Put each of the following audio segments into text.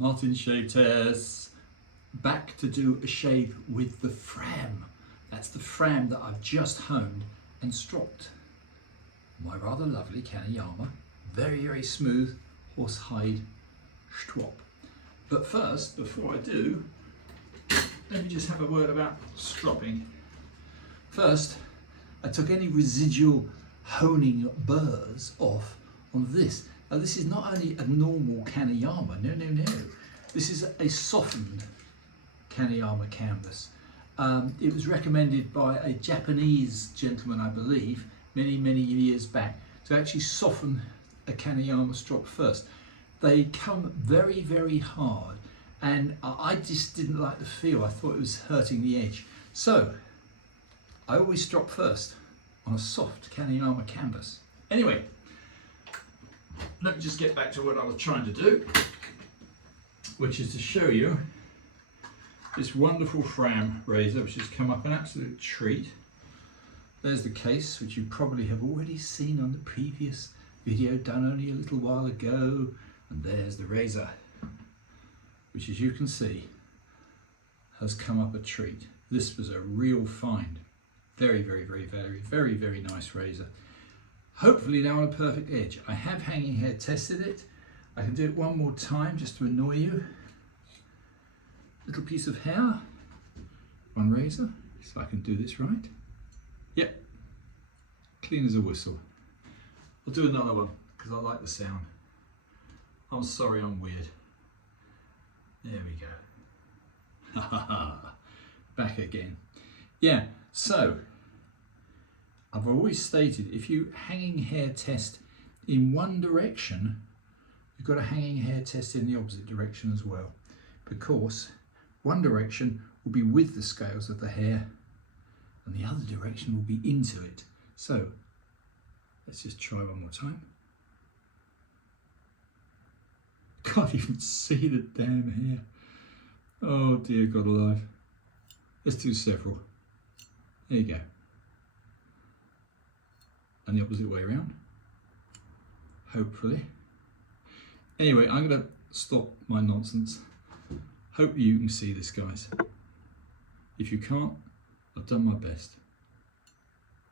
Martin Shave Tests, back to do a shave with the Fram. That's the Fram that I've just honed and stropped. My rather lovely Kaneyama, very, very smooth horsehide strop. But first, before I do, let me just have a word about stropping. First, I took any residual honing burrs off on this. Now this is not only a normal Kaneyama, no. This is a softened Kaneyama canvas. It was recommended by a Japanese gentleman, I believe, many years back, to actually soften a Kaneyama strop first. They come very, very hard, and I just didn't like the feel. I thought it was hurting the edge. So I always strop first on a soft Kaneyama canvas. Anyway, let me just get back to what I was trying to do, which is to show you this wonderful Fram razor, which has come up an absolute treat. There's the case, which you probably have already seen on the previous video done only a little while ago. And there's the razor, which, as you can see, has come up a treat. This was a real find. Very nice razor. Hopefully now on a perfect edge. I have hanging hair tested it. I can do it one more time just to annoy you. Little piece of hair, one razor, so I can do this right. Yep, clean as a whistle. I'll do another one because I like the sound. I'm sorry I'm weird. There we go. Back again. Yeah, so I've always stated if you hanging hair test in one direction, you've got a hanging hair test in the opposite direction as well, because one direction will be with the scales of the hair and the other direction will be into it. So let's just try one more time. Can't even see the damn hair. Oh dear God alive. Let's do several. There you go. And the opposite way around, hopefully. Anyway, I'm going to stop my nonsense. Hope you can see this, guys. If you can't, I've done my best.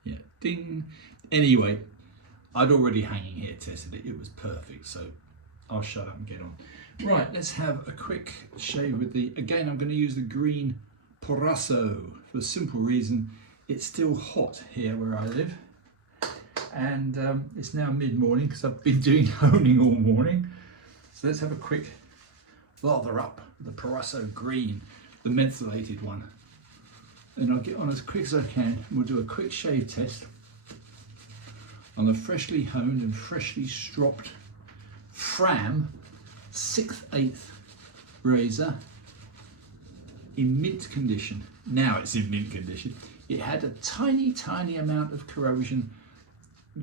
Yeah, ding. Anyway, I'd already hanging hair tested it. It was perfect, so I'll shut up and get on. Right, let's have a quick shave with the, again, I'm going to use the green Porasso for the simple reason it's still hot here where I live. And it's now mid-morning because I've been doing honing all morning. So let's have a quick lather up the Porasso green, the mentholated one. And I'll get on as quick as I can. We'll do a quick shave test on the freshly honed and freshly stropped Fram 6/8 razor in mint condition. Now it's in mint condition. It had a tiny amount of corrosion,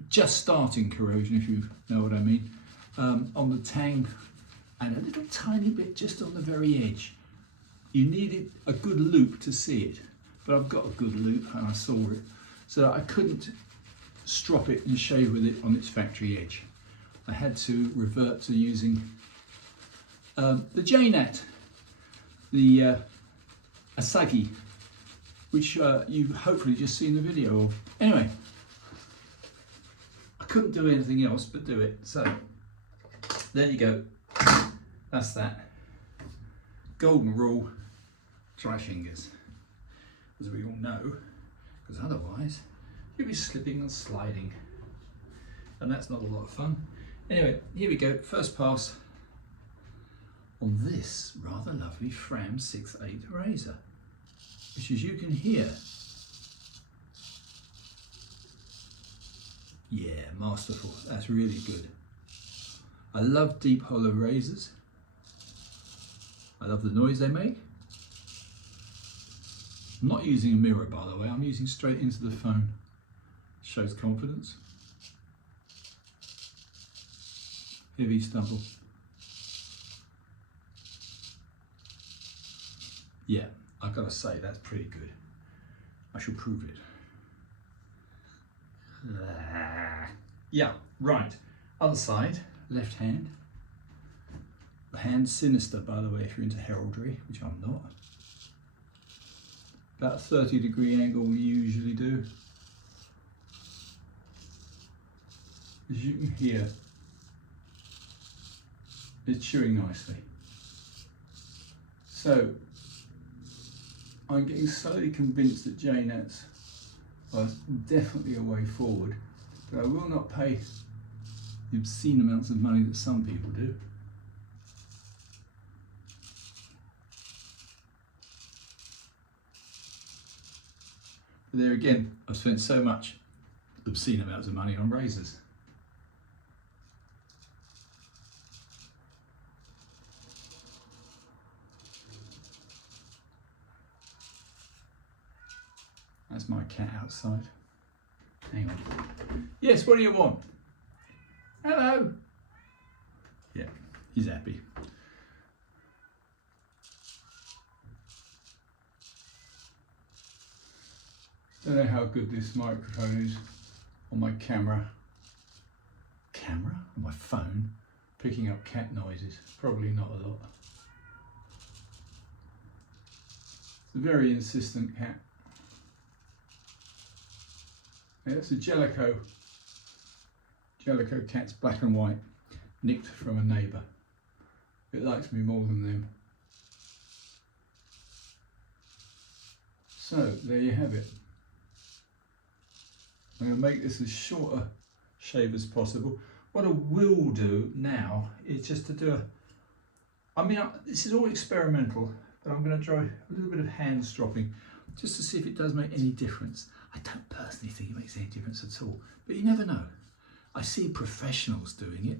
just starting corrosion, if you know what I mean, on the tang, and a little tiny bit just on the very edge. You needed a good loop to see it, but I've got a good loop and I saw it, so I couldn't strop it and shave with it on its factory edge. I had to revert to using the Jnat, the Asagi, which you've hopefully just seen the video of. Anyway, I couldn't do anything else but do it, so there you go. That's that. Golden rule, dry fingers, as we all know, because otherwise you'll be slipping and sliding, and that's not a lot of fun. Anyway, here we go, first pass on this rather lovely Fram 6/8 razor, which, as you can hear, yeah, masterful. That's really good. I love deep hollow razors. I love the noise they make. I'm not using a mirror, by the way. I'm using straight into the phone. Shows confidence. Heavy stubble. Yeah, I've got to say that's pretty good. I shall prove it. Yeah, right. Other side, left hand. The hand sinister, by the way, if you're into heraldry, which I'm not. About 30-degree angle we usually do. As you can hear, it's chewing nicely. So, I'm getting slowly convinced that Jnats are definitely a way forward, but I will not pay the obscene amounts of money that some people do. But there again, I've spent so much obscene amounts of money on razors. That's my cat outside. Hang on. Yes, what do you want? Hello. Yeah, he's happy. Don't know how good this microphone is on my camera. Camera? On my phone? Picking up cat noises. Probably not a lot. It's a very insistent cat. Yeah, it's a Jellicoe. Jellicoe cat's black and white, nicked from a neighbour. It likes me more than them. So, there you have it. I'm going to make this as short a shave as possible. What I will do now is just to do this is all experimental, but I'm going to try a little bit of hand stropping just to see if it does make any difference. I don't personally think it makes any difference at all, but you never know. I see professionals doing it,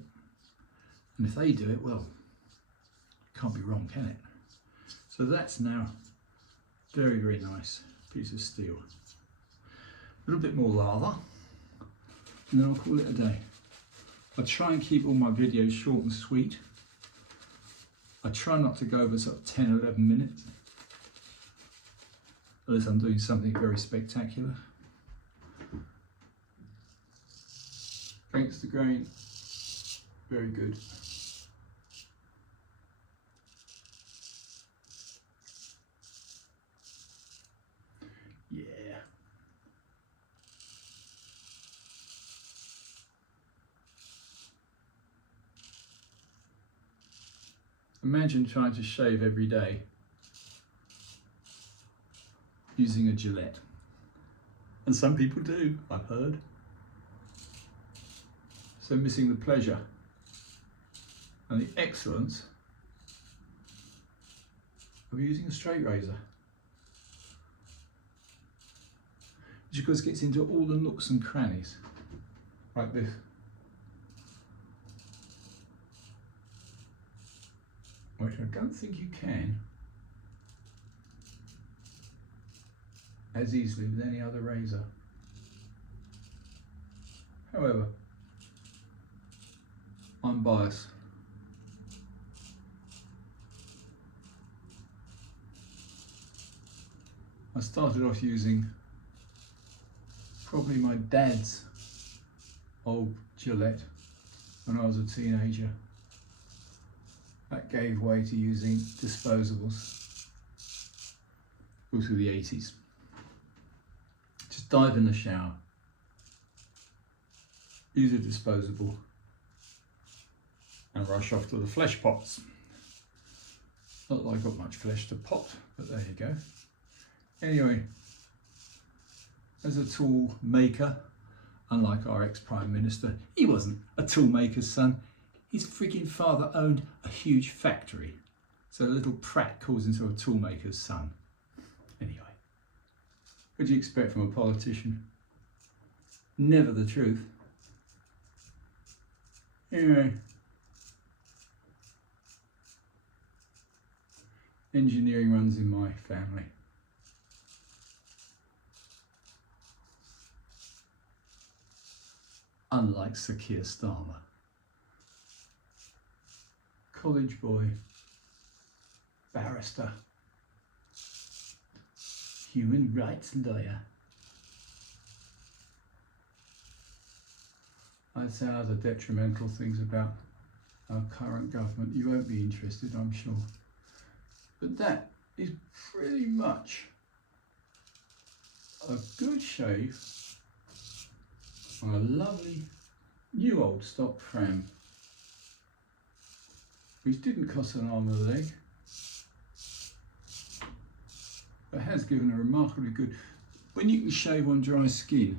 and if they do it, well, can't be wrong, can it? So that's now very, very nice piece of steel. A little bit more lather, and then I'll call it a day. I try and keep all my videos short and sweet. I try not to go over sort of 10 or 11 minutes, unless I'm doing something very spectacular. Against the grain, very good. Yeah. Imagine trying to shave every day using a Gillette. And some people do, I've heard. So missing the pleasure and the excellence of using a straight razor. Which of course gets into all the nooks and crannies, like this. Which I don't think you can as easily with any other razor. However, I'm biased. I started off using probably my dad's old Gillette when I was a teenager. That gave way to using disposables. All through the 80s. Just dive in the shower, use a disposable, and rush off to the flesh pots. Not that I've got much flesh to pot, but there you go. Anyway, as a tool maker, unlike our ex-Prime Minister, he wasn't a tool maker's son. His freaking father owned a huge factory. So a little prat calls himself a tool maker's son. Anyway, what do you expect from a politician? Never the truth. Anyway, engineering runs in my family. Unlike Sir Keir Starmer. College boy, barrister, human rights lawyer. I'd say other detrimental things about our current government, you won't be interested, I'm sure. But that is pretty much a good shave on a lovely new old stock Fram, which didn't cost an arm and a leg, but has given a remarkably good, when you can shave on dry skin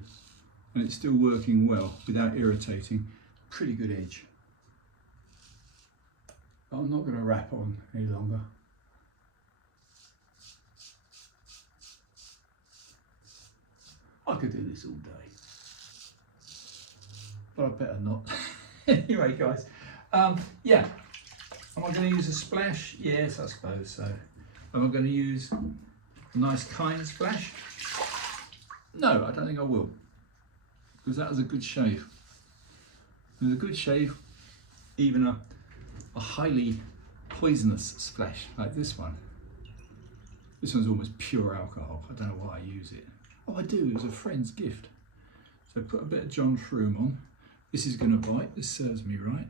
and it's still working well without irritating, pretty good edge. But I'm not going to wrap on any longer. I could do this all day, but I better not. Anyway, guys, yeah. Am I going to use a splash? Yes, I suppose so. Am I going to use a nice kind splash? No, I don't think I will, because that was a good shave. It was a good shave, even a highly poisonous splash like this one. This one's almost pure alcohol. I don't know why I use it. Oh, I do, it was a friend's gift. So put a bit of John Fram on. This is going to bite, this serves me right.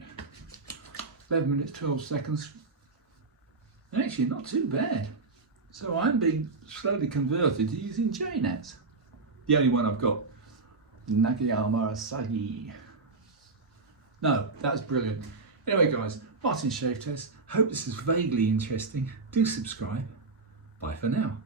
11 minutes, 12 seconds. Actually, not too bad. So I'm being slowly converted to using Jnats. The only one I've got, Nagayama Asagi. No, that's brilliant. Anyway, guys, Martin's Shave Test. Hope this is vaguely interesting. Do subscribe. Bye for now.